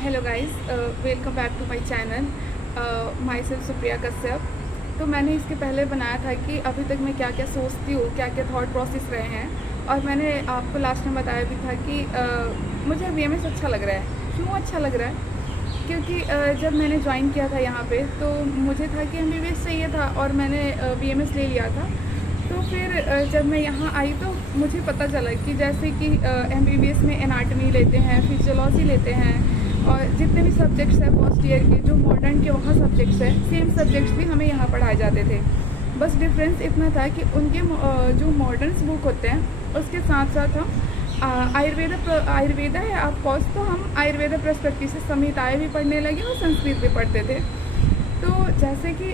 Hello guys, welcome back to my channel. Myself Supriya Kashyap. तो मैंने इसके पहले बनाया था कि अभी तक मैं क्या क्या सोचती हूँ, क्या क्या थॉट प्रोसेस रहे हैं। और मैंने आपको लास्ट में बताया भी था कि मुझे बीएमएस अच्छा लग रहा है। क्यों अच्छा लग रहा है? क्योंकि जब मैंने ज्वाइन किया था यहाँ पे तो मुझे था कि एमबीबीएस चाहिए था और मैंने बीएमएस ले लिया था। तो फिर जब मैं यहाँ आई तो मुझे पता चला कि जैसे कि एमबीबीएस में एनाटमी लेते हैं, फिजियोलॉजी लेते हैं, और जितने भी सब्जेक्ट्स हैं फर्स्ट ईयर के, जो मॉडर्न के वहाँ सब्जेक्ट्स हैं, सेम सब्जेक्ट्स भी हमें यहाँ पढ़ाए जाते थे। बस डिफरेंस इतना था कि उनके जो मॉडर्न्स बुक होते हैं उसके साथ साथ हम आयुर्वेदा है ऑफकोर्स, तो हम आयुर्वेदा पर्सपेक्टिव से संहिताएँ भी पढ़ने लगे और संस्कृत भी पढ़ते थे। तो जैसे कि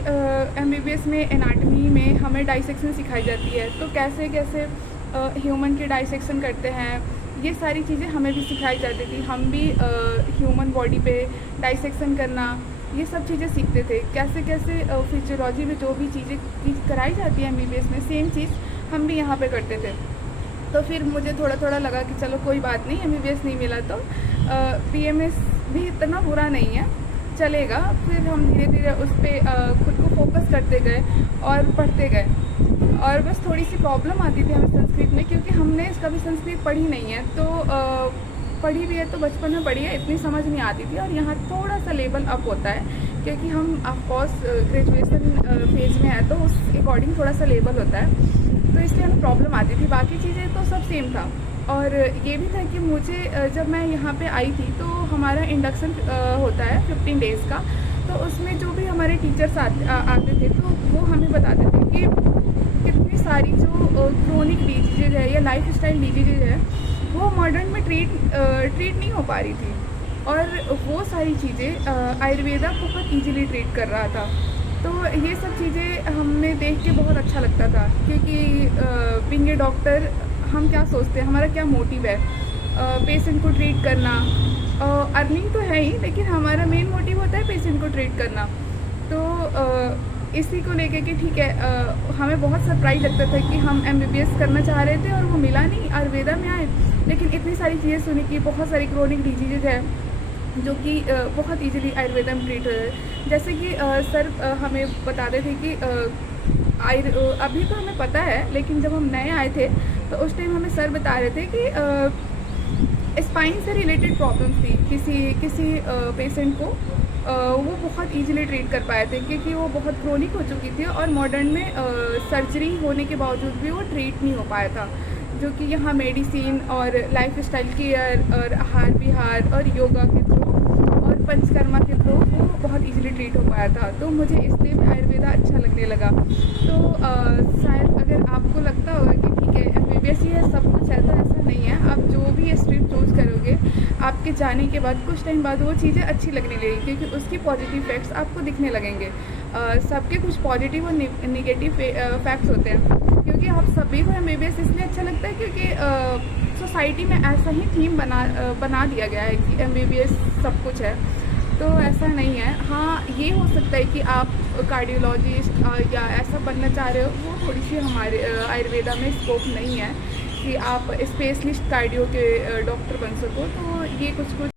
एमबीबीएस में एनाटमी में हमें डाइसेक्शन सिखाई जाती है, तो कैसे कैसे ह्यूमन की डाइसेक्शन करते हैं, ये सारी चीज़ें हमें भी सिखाई जाती थी। हम भी ह्यूमन बॉडी पे डाइसेक्शन करना, ये सब चीज़ें सीखते थे। कैसे कैसे फिजियोलॉजी में जो भी चीज़ कराई जाती है एमबीबीएस में, सेम चीज़ हम भी यहाँ पे करते थे। तो फिर मुझे थोड़ा थोड़ा लगा कि चलो कोई बात नहीं, एमबीबीएस नहीं मिला तो बीएमएस भी इतना बुरा नहीं है, चलेगा। फिर हम धीरे धीरे उस पर खुद को फोकस करते गए और पढ़ते गए। और बस थोड़ी सी प्रॉब्लम आती थी हमें संस्कृत में, क्योंकि हमने कभी संस्कृत पढ़ी नहीं है। तो पढ़ी भी है तो बचपन में पढ़ी है, इतनी समझ नहीं आती थी। और यहाँ थोड़ा सा लेवल अप होता है, क्योंकि हम ऑफकोर्स ग्रेजुएशन फेज में है, तो उस अकॉर्डिंग थोड़ा सा लेवल होता है, तो इसलिए हमें प्रॉब्लम आती थी। बाकी चीज़ें तो सब सेम था। और ये भी था कि मुझे जब मैं यहाँ पे आई थी तो हमारा इंडक्शन होता है 15 डेज़ का। तो उसमें जो भी हमारे टीचर्स आते थे तो वो हमें बताते थे कि कितनी सारी जो क्रोनिक डिजीज़ है या लाइफ स्टाइल डिजीज़ है वो मॉडर्न में ट्रीट नहीं हो पा रही थी। और वो सारी चीज़ें आयुर्वेदा बहुत ईजीली ट्रीट कर रहा था। तो ये सब चीज़ें हमें देख के बहुत अच्छा लगता था, क्योंकि बीइंग ए डॉक्टर हम क्या सोचते हैं, हमारा क्या मोटिव है, पेशेंट को ट्रीट करना। अर्निंग तो है ही, लेकिन हमारा मेन मोटिव होता है पेशेंट को ट्रीट करना। तो इसी को लेके कि ठीक है, हमें बहुत सरप्राइज लगता था कि हम एमबीबीएस करना चाह रहे थे और वो मिला नहीं, आयुर्वेदा में आए। लेकिन इतनी सारी चीज़ें सुनी कि बहुत सारी क्रोनिक डिजीज़ है जो कि बहुत इजीली आयुर्वेदा में ट्रीट हो है। जैसे कि सर हमें बताते थे कि अभी तो हमें पता है, लेकिन जब हम नए आए थे तो उस टाइम हमें सर बता रहे थे कि स्पाइन से रिलेटेड प्रॉब्लम्स थी किसी पेशेंट को, वो बहुत इजीली ट्रीट कर पाए थे, क्योंकि वो बहुत क्रोनिक हो चुकी थी और मॉडर्न में सर्जरी होने के बावजूद भी वो ट्रीट नहीं हो पाया था। जो कि यहाँ मेडिसिन और लाइफ स्टाइल केयर और आहार विहार और योगा के थ्रू और पंचकर्मा के थ्रू वो बहुत इजीली ट्रीट हो पाया था। तो मुझे इसलिए भी आयुर्वेदा अच्छा लगने लगा। तो शायद अगर आपको लगता होगा कि ठीक है एमबीबीएस ही है सब कुछ है, तो ऐसा नहीं है। आप जो भी स्ट्रीम चूज़ करोगे, आपके जाने के बाद कुछ टाइम बाद वो चीज़ें अच्छी लगने लगेंगी, क्योंकि उसकी पॉजिटिव फैक्ट्स आपको दिखने लगेंगे। सबके कुछ पॉजिटिव और निगेटिव फैक्ट्स होते हैं। क्योंकि आप सभी को एमबीबीएस इसलिए अच्छा लगता है क्योंकि सोसाइटी में ऐसा ही थीम बना दिया गया है कि एमबीबीएस सब कुछ है। तो ऐसा नहीं है। हाँ, ये हो सकता है कि आप कार्डियोलॉजिस्ट या ऐसा बनना चाह रहे हो, वो थोड़ी सी हमारे आयुर्वेदा में स्कोप नहीं है कि आप स्पेशलिस्ट कार्डियो के डॉक्टर बन सको। तो ये कुछ